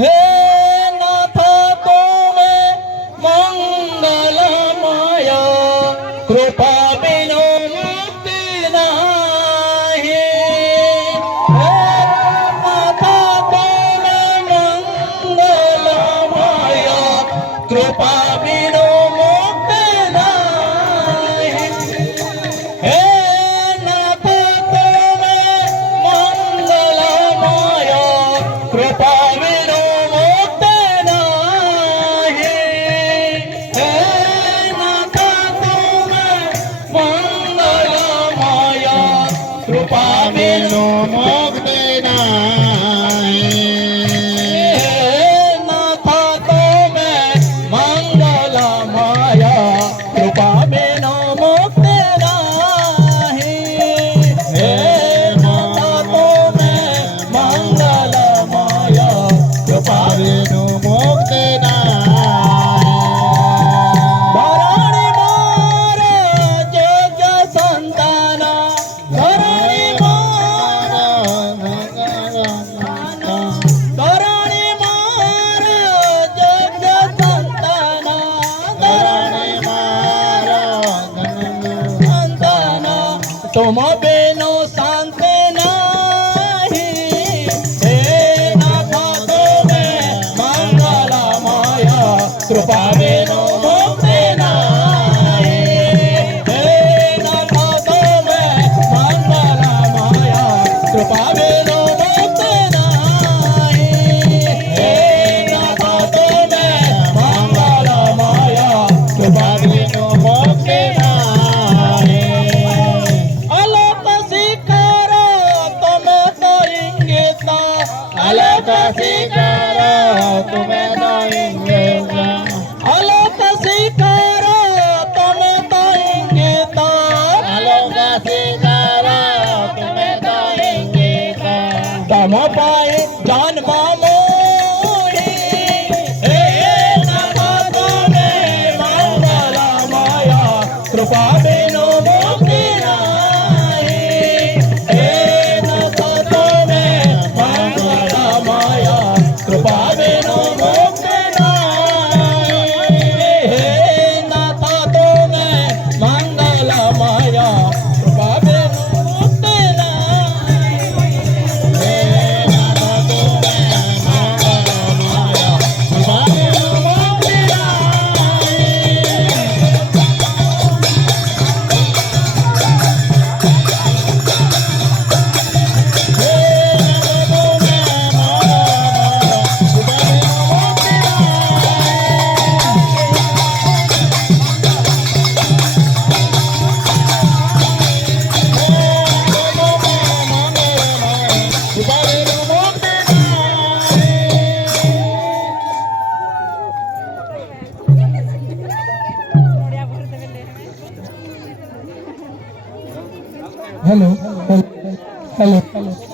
હે નાથ તુમે મંગલમય કૃપા બિનો મુક્તિ નહીં. હે નાથ તુમે મંગલમય કૃપા બિનો મુક્તિ નહીં. હે નાથ તુમે મંગલમય કૃપા બિનો મુક્તિ નહીં. હે નાથ તુમે મંગલમય કૃપા બિનો મુક્તિ નહીં. નાથ તુમે મંગલમય કૃપા બિનો મુક્તિ નહીં. હે નાથ તુમે મંગલમય કૃપા બિનો મુક્તિ ધરણી મારા જગ સંતાના ધરણી ધરણી મારા જગ સંતાના ધરણી સંતાના તુમ બેનો શાંત નહીં. હે નાથ તુમે મંગલમય કૃપા બિનો મુક્તિ નહીં. હે નાથ તુમે મંગલમય કૃપા બિનો મુક્તિ નહીં. હે નાથ તુમે મંગલમય કૃપા બિનો મુક્તિ નહીં. અલોક શિખર તમે તો ઇંગિત અલોક શિખર તમે તો ઇંગિત અલોક શિખર તમે તો ઇંગિત અલોક શિખર તમે તો ઇંગિત તમ પાએ જન્મ મોહી. હે નાથ તુમે મંગલમય કૃપા બિનો મુક્તિ નહીં. હે નાથ તુમે મંગલમય કૃપા બિનો મુક્તિ નહીં. હે નાથ તુમે મંગલમય કૃપા બિનો મુક્તિ નહીં. હે નાથ તુમે મંગલમય કૃપા બિનો મુક્તિ Hello.